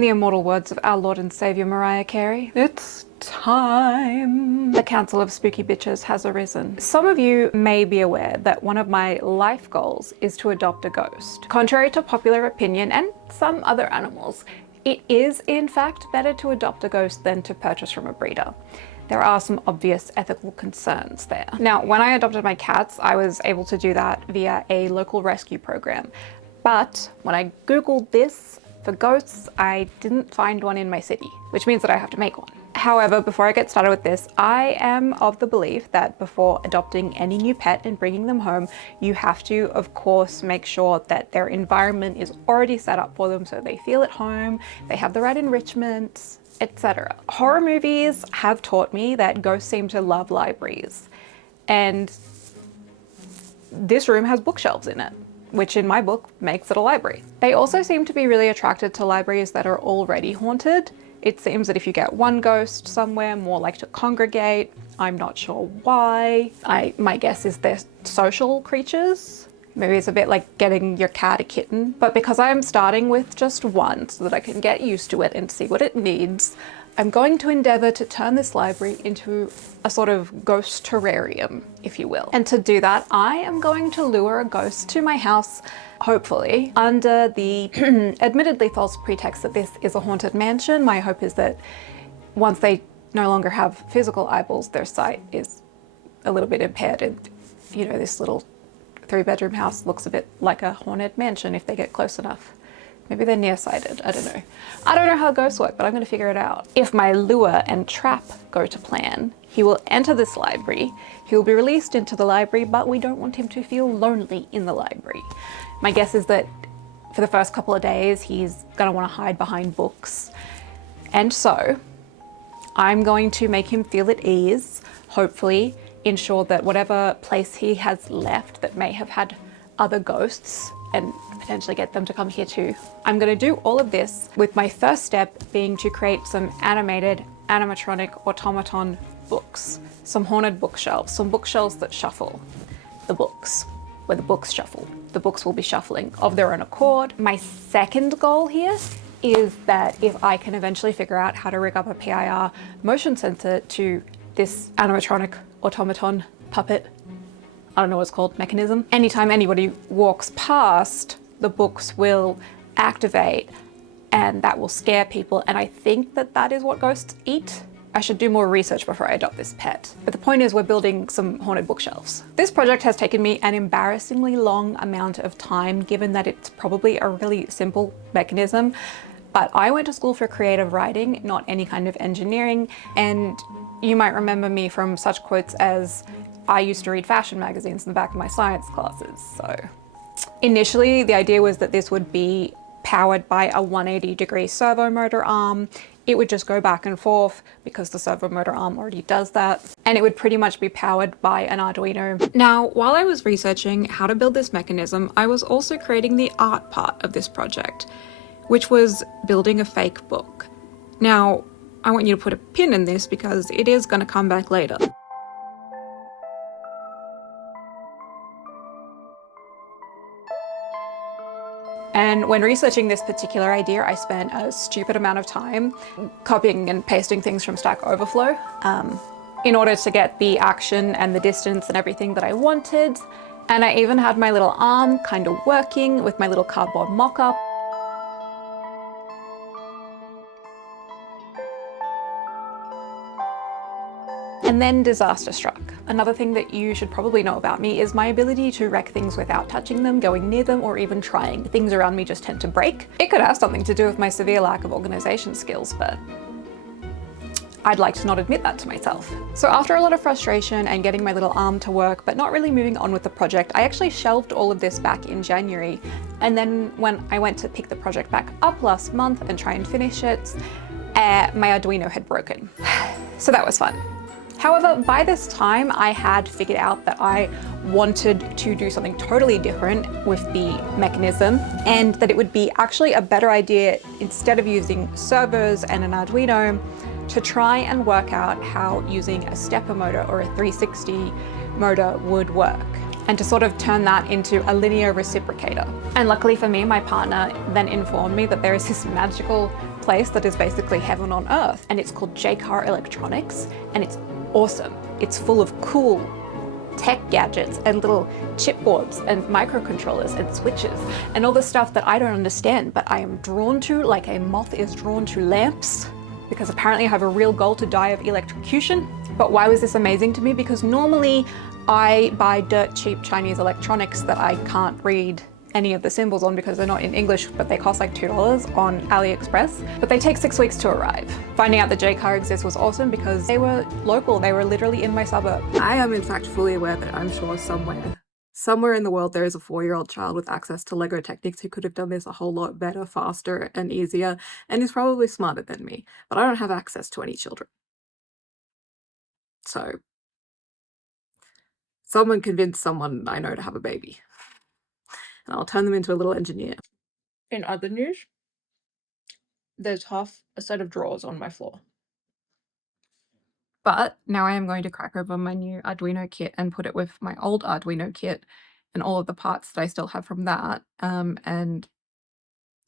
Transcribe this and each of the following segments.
In the immortal words of our Lord and Saviour Mariah Carey, it's time. The Council of Spooky Bitches has arisen. Some of you may be aware that one of my life goals is to adopt a ghost. Contrary to popular opinion and some other animals, it is in fact better to adopt a ghost than to purchase from a breeder. There are some obvious ethical concerns there. Now, when I adopted my cats, I was able to do that via a local rescue program. But when I Googled this for ghosts, I didn't find one in my city, which means that I have to make one. However, before I get started with this, I am of the belief that before adopting any new pet and bringing them home, you have to, of course, make sure that their environment is already set up for them so they feel at home, they have the right enrichment, etc. Horror movies have taught me that ghosts seem to love libraries, and this room has bookshelves in it, which in my book makes it a library. They also seem to be really attracted to libraries that are already haunted. It seems that if you get one ghost somewhere, more like to congregate. I'm not sure why. My guess is they're social creatures. Maybe it's a bit like getting your cat a kitten. But because I'm starting with just one so that I can get used to it and see what it needs, I'm going to endeavor to turn this library into a sort of ghost terrarium, if you will. And to do that, I am going to lure a ghost to my house, hopefully, under the admittedly false pretext that this is a haunted mansion. My hope is that once they no longer have physical eyeballs, their sight is a little bit impaired, and you know, this little 3-bedroom house looks a bit like a haunted mansion if they get close enough. Maybe they're nearsighted, I don't know. I don't know how ghosts work, but I'm gonna figure it out. If my lure and trap go to plan, he will enter this library, he will be released into the library, but we don't want him to feel lonely in the library. My guess is that for the first couple of days, he's gonna wanna hide behind books. And so, I'm going to make him feel at ease, hopefully ensure that whatever place he has left that may have had other ghosts, and potentially get them to come here too. I'm gonna do all of this with my first step being to create some animated animatronic automaton books, some haunted bookshelves, some bookshelves that shuffle the books, where the books shuffle. The books will be shuffling of their own accord. My second goal here is that if I can eventually figure out how to rig up a PIR motion sensor to this animatronic automaton puppet, I don't know what it's called, mechanism. Anytime anybody walks past, the books will activate and that will scare people. And I think that that is what ghosts eat. I should do more research before I adopt this pet. But the point is we're building some haunted bookshelves. This project has taken me an embarrassingly long amount of time, given that it's probably a really simple mechanism. But I went to school for creative writing, not any kind of engineering. And you might remember me from such quotes as, I used to read fashion magazines in the back of my science classes, so. Initially, the idea was that this would be powered by a 180-degree servo motor arm. It would just go back and forth because the servo motor arm already does that. And it would pretty much be powered by an Arduino. Now, while I was researching how to build this mechanism, I was also creating the art part of this project, which was building a fake book. Now, I want you to put a pin in this because it is going to come back later. And when researching this particular idea, I spent a stupid amount of time copying and pasting things from Stack Overflow in order to get the action and the distance and everything that I wanted. And I even had my little arm kind of working with my little cardboard mock-up. And then disaster struck. Another thing that you should probably know about me is my ability to wreck things without touching them, going near them, or even trying. Things around me just tend to break. It could have something to do with my severe lack of organization skills, but I'd like to not admit that to myself. So after a lot of frustration and getting my little arm to work, but not really moving on with the project, I actually shelved all of this back in January. And then when I went to pick the project back up last month and try and finish it, my Arduino had broken. So that was fun. However, by this time I had figured out that I wanted to do something totally different with the mechanism, and that it would be actually a better idea, instead of using servos and an Arduino, to try and work out how using a stepper motor or a 360 motor would work, and to sort of turn that into a linear reciprocator. And luckily for me, my partner then informed me that there is this magical place that is basically heaven on earth, and it's called JCar Electronics, and it's awesome. It's full of cool tech gadgets and little chipboards and microcontrollers and switches and all the stuff that I don't understand, but I am drawn to like a moth is drawn to lamps, because apparently I have a real goal to die of electrocution. But why was this amazing to me? Because normally I buy dirt cheap Chinese electronics that I can't read any of the symbols on because they're not in English, but they cost like $2 on AliExpress, but they take 6 weeks to arrive. Finding out that JCar exists was awesome because they were local. They were literally in my suburb. I am in fact fully aware that I'm sure somewhere in the world there is a 4-year-old child with access to Lego Technics who could have done this a whole lot better, faster, and easier, and is probably smarter than me, but I don't have access to any children. So someone convince someone I know to have a baby, and I'll turn them into a little engineer. In other news, there's half a set of drawers on my floor. But now I am going to crack open my new Arduino kit and put it with my old Arduino kit and all of the parts that I still have from that. And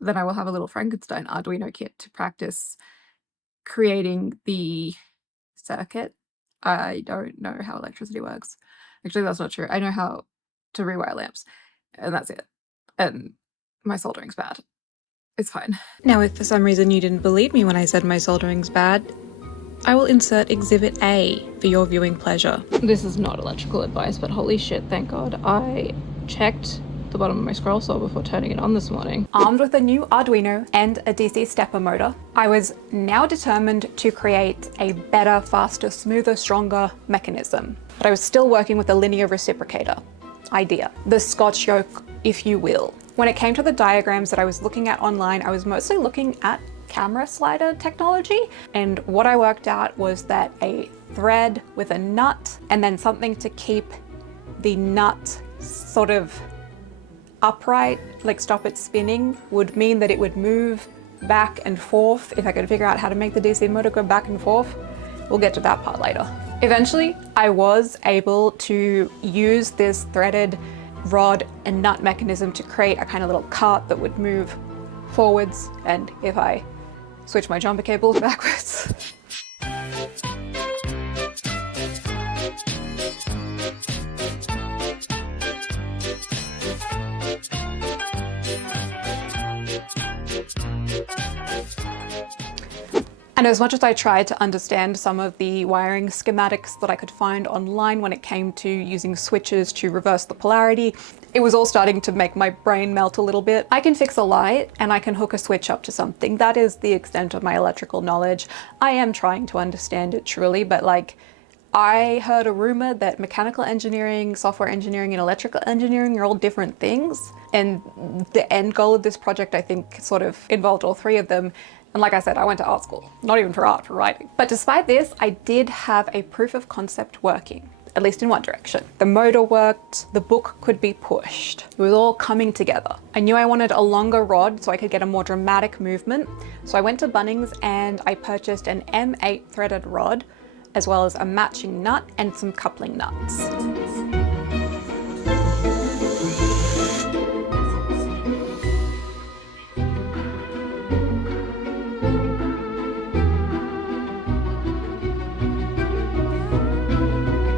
then I will have a little Frankenstein Arduino kit to practice creating the circuit. I don't know how electricity works. Actually, that's not true. I know how to rewire lamps, and that's it. And my soldering's bad. It's fine. Now, if for some reason you didn't believe me when I said my soldering's bad, I will insert Exhibit A for your viewing pleasure. This is not electrical advice, but holy shit, thank God. I checked the bottom of my scroll saw before turning it on this morning. Armed with a new Arduino and a DC stepper motor, I was now determined to create a better, faster, smoother, stronger mechanism. But I was still working with a linear reciprocator idea, the Scotch yoke, if you will. When it came to the diagrams that I was looking at online, I was mostly looking at camera slider technology, and what I worked out was that a thread with a nut and then something to keep the nut sort of upright, like stop it spinning, would mean that it would move back and forth. If I could figure out how to make the DC motor go back and forth, we'll get to that part later. Eventually, I was able to use this threaded rod and nut mechanism to create a kind of little cart that would move forwards, and if I switch my jumper cables backwards. And as much as I tried to understand some of the wiring schematics that I could find online when it came to using switches to reverse the polarity, it was all starting to make my brain melt a little bit. I can fix a light and I can hook a switch up to something. That is the extent of my electrical knowledge. I am trying to understand it truly, but like, I heard a rumor that mechanical engineering, software engineering, and electrical engineering are all different things. And the end goal of this project, I think, sort of involved all three of them. And like I said, I went to art school, not even for art, for writing. But despite this, I did have a proof of concept working, at least in one direction. The motor worked, the book could be pushed. It was all coming together. I knew I wanted a longer rod so I could get a more dramatic movement. So I went to Bunnings and I purchased an M8 threaded rod, as well as a matching nut and some coupling nuts.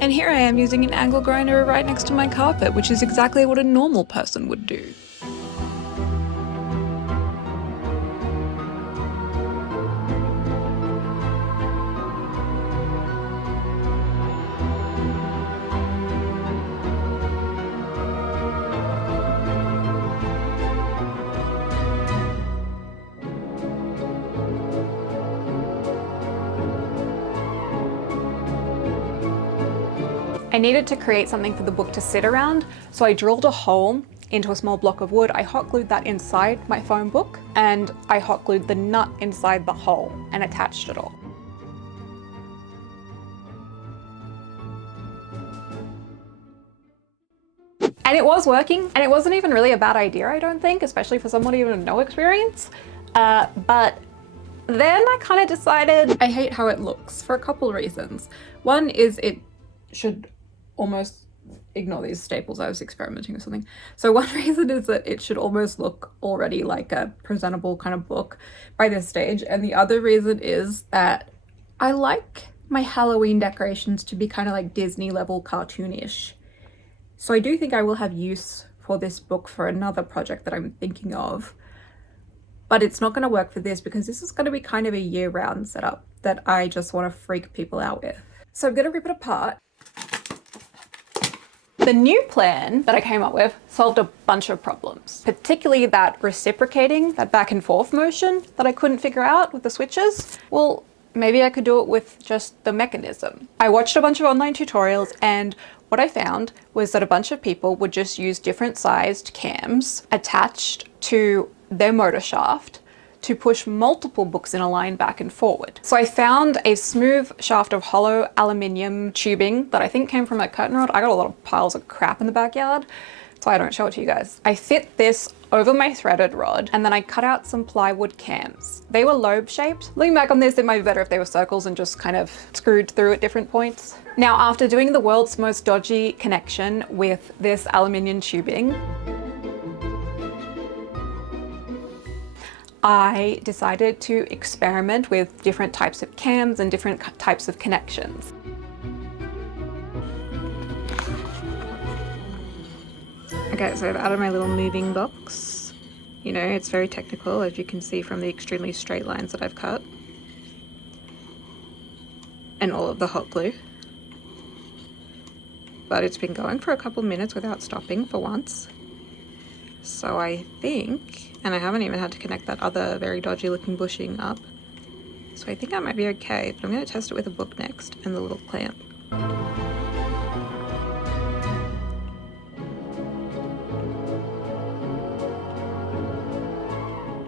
And here I am using an angle grinder right next to my carpet, which is exactly what a normal person would do. I needed to create something for the book to sit around, so I drilled a hole into a small block of wood. I hot glued that inside my phone book, and I hot glued the nut inside the hole and attached it all. And it was working, and it wasn't even really a bad idea, I don't think, especially for someone even with no experience. But then I kind of decided I hate how it looks for a couple reasons. One is it should almost ignore these staples, I was experimenting with something. So one reason is that it should almost look already like a presentable kind of book by this stage. And the other reason is that I like my Halloween decorations to be kind of like Disney level cartoonish. So I do think I will have use for this book for another project that I'm thinking of. But it's not going to work for this because this is going to be kind of a year-round setup that I just want to freak people out with. So I'm going to rip it apart. The new plan that I came up with solved a bunch of problems, particularly that reciprocating, that back and forth motion that I couldn't figure out with the switches. Well, maybe I could do it with just the mechanism. I watched a bunch of online tutorials, and what I found was that a bunch of people would just use different sized cams attached to their motor shaft to push multiple books in a line back and forward. So I found a smooth shaft of hollow aluminium tubing that I think came from a curtain rod. I got a lot of piles of crap in the backyard, so I don't show it to you guys. I fit this over my threaded rod, and then I cut out some plywood cams. They were lobe shaped. Looking back on this, it might be better if they were circles and just kind of screwed through at different points. Now, after doing the world's most dodgy connection with this aluminium tubing, I decided to experiment with different types of cams and different types of connections. Okay, so I've added my little moving box. You know, it's very technical, as you can see from the extremely straight lines that I've cut. And all of the hot glue. But it's been going for a couple minutes without stopping for once. So I think, and I haven't even had to connect that other very dodgy looking bushing up. So I think I might be okay, but I'm going to test it with a book next and the little clamp.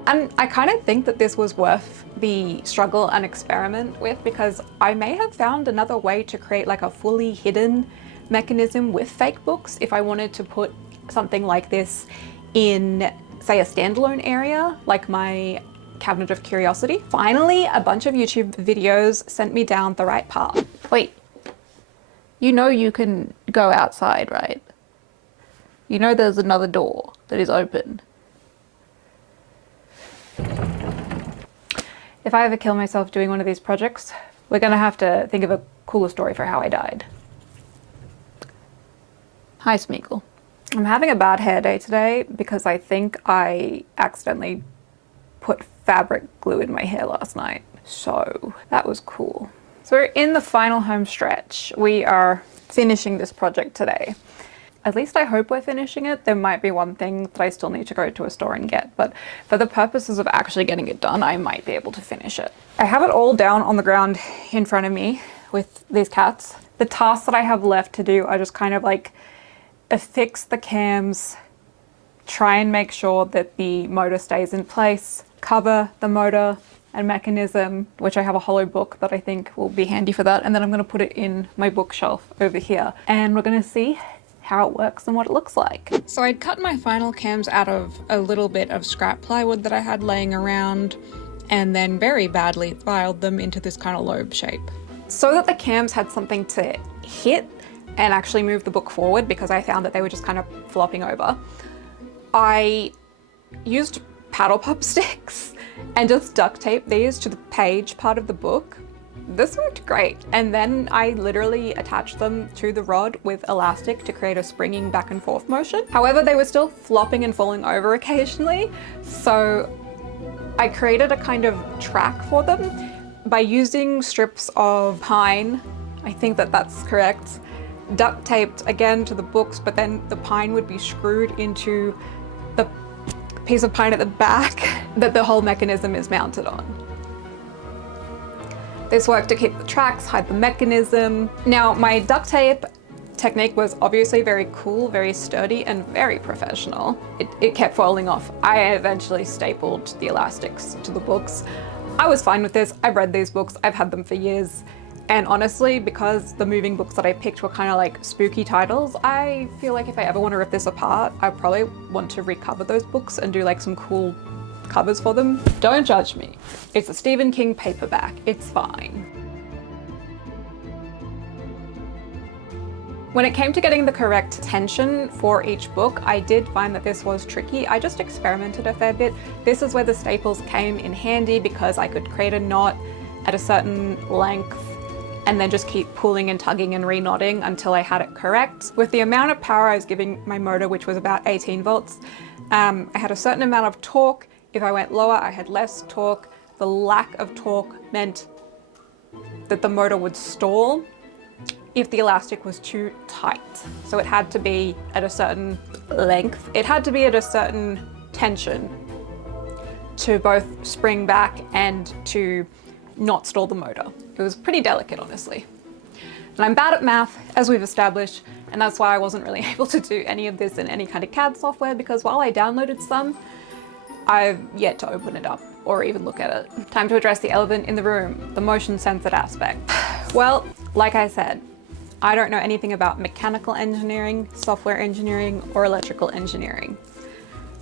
And I kind of think that this was worth the struggle and experiment with, because I may have found another way to create like a fully hidden mechanism with fake books if I wanted to put something like this in, say, a standalone area like my cabinet of curiosity. Finally, a bunch of YouTube videos sent me down the right path. Wait, you know you can go outside, right? You know there's another door that is open. If I ever kill myself doing one of these projects, we're gonna have to think of a cooler story for how I died. Hi, Smeagol. I'm having a bad hair day today because I think I accidentally put fabric glue in my hair last night. So that was cool. So we're in the final home stretch. We are finishing this project today. At least I hope we're finishing it. There might be one thing that I still need to go to a store and get, but for the purposes of actually getting it done, I might be able to finish it. I have it all down on the ground in front of me with these cats. The tasks that I have left to do are just kind of like affix the cams, try and make sure that the motor stays in place, cover the motor and mechanism, which I have a hollow book that I think will be handy for that, and then I'm going to put it in my bookshelf over here, and we're going to see how it works and what it looks like. So I'd cut my final cams out of a little bit of scrap plywood that I had laying around, and then very badly filed them into this kind of lobe shape, so that the cams had something to hit and actually move the book forward, because I found that they were just kind of flopping over. I used paddle pop sticks and just duct taped these to the page part of the book. This worked great. And then I literally attached them to the rod with elastic to create a springing back and forth motion. However, they were still flopping and falling over occasionally. So I created a kind of track for them by using strips of pine. I think that that's correct. Duct taped again to the books, but then the pine would be screwed into the piece of pine at the back that the whole mechanism is mounted on. This worked to keep the tracks, hide the mechanism. Now, my duct tape technique was obviously very cool, very sturdy, and very professional. It kept falling off. I eventually stapled the elastics to the books. I was fine with this. I've read these books. I've had them for years. And honestly, because the moving books that I picked were kind of like spooky titles, I feel like if I ever want to rip this apart, I probably want to recover those books and do like some cool covers for them. Don't judge me. It's a Stephen King paperback. It's fine. When it came to getting the correct tension for each book, I did find that this was tricky. I just experimented a fair bit. This is where the staples came in handy because I could create a knot at a certain length and then just keep pulling and tugging and re-knotting until I had it correct. With the amount of power I was giving my motor, which was about 18 volts, I had a certain amount of torque. If I went lower, I had less torque. The lack of torque meant that the motor would stall if the elastic was too tight. So it had to be at a certain length. It had to be at a certain tension to both spring back and to not stall the motor. It was pretty delicate, honestly. And I'm bad at math, as we've established, and that's why I wasn't really able to do any of this in any kind of CAD software, because while I downloaded some, I've yet to open it up or even look at it. Time to address the elephant in the room, the motion censored aspect. Well, like I said, I don't know anything about mechanical engineering, software engineering, or electrical engineering.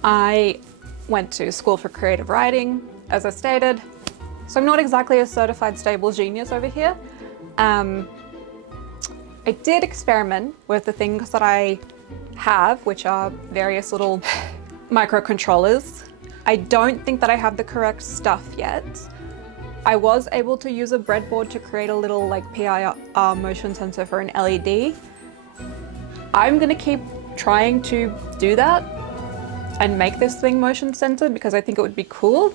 I went to school for creative writing, as I stated, so I'm not exactly a certified stable genius over here. I did experiment with the things that I have, which are various little microcontrollers. I don't think that I have the correct stuff yet. I was able to use a breadboard to create a little like PIR motion sensor for an LED. I'm gonna keep trying to do that and make this thing motion censored because I think it would be cool.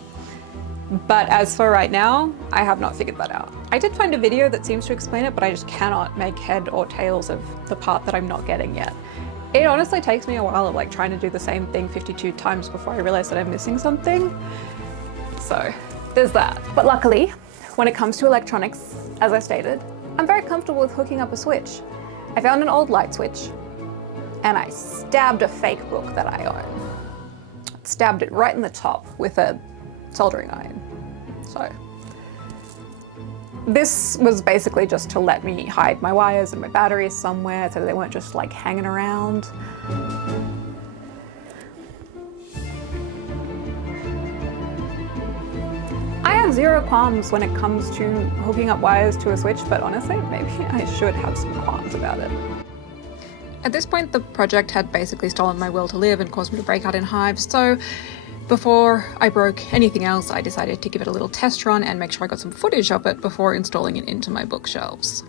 But as for right now, I have not figured that out. I did find a video that seems to explain it, but I just cannot make head or tails of the part that I'm not getting yet. It honestly takes me a while of like trying to do the same thing 52 times before I realize that I'm missing something. So there's that. But luckily, when it comes to electronics, as I stated, I'm very comfortable with hooking up a switch. I found an old light switch and I stabbed a fake book that I own. Stabbed it right in the top with a soldering iron. So this was basically just to let me hide my wires and my batteries somewhere so they weren't just like hanging around. I have zero qualms when it comes to hooking up wires to a switch, but honestly, maybe I should have some qualms about it. At this point, the project had basically stolen my will to live and caused me to break out in hives, so before I broke anything else, I decided to give it a little test run and make sure I got some footage of it before installing it into my bookshelves.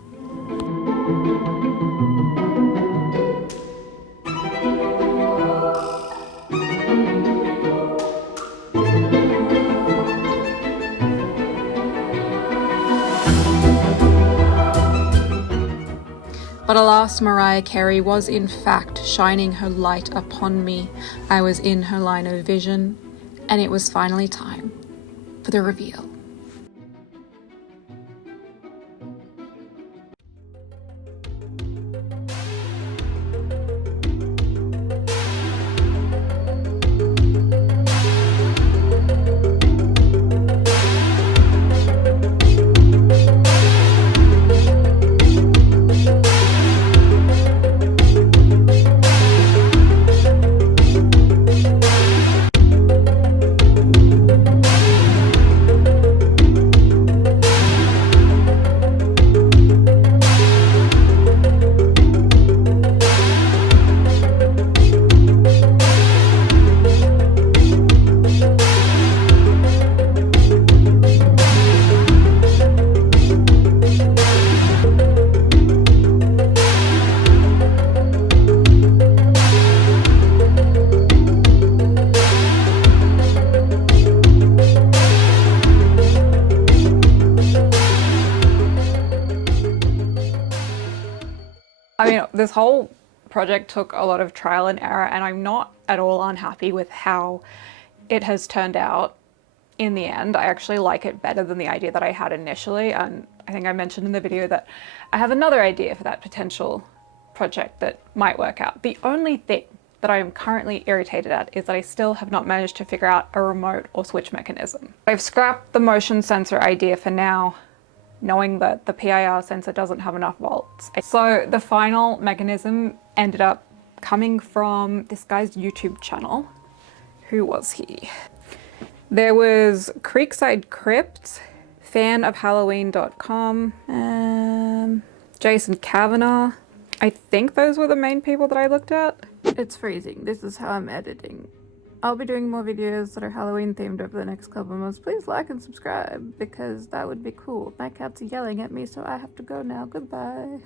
But alas, Mariah Carey was in fact shining her light upon me. I was in her line of vision, and it was finally time for the reveal. I mean, this whole project took a lot of trial and error, and I'm not at all unhappy with how it has turned out in the end. I actually like it better than the idea that I had initially, and I think I mentioned in the video that I have another idea for that potential project that might work out. The only thing that I am currently irritated at is that I still have not managed to figure out a remote or switch mechanism. I've scrapped the motion sensor idea for now, knowing that the PIR sensor doesn't have enough volts. So the final mechanism ended up coming from this guy's YouTube channel. Who was he? There was Creekside Crypt, fanofhalloween.com, Jason Kavanagh, I think those were the main people that I looked at. It's freezing. This is how I'm editing. I'll be doing more videos that are Halloween themed over the next couple of months. Please like and subscribe because that would be cool. My cats are yelling at me, so I have to go now. Goodbye.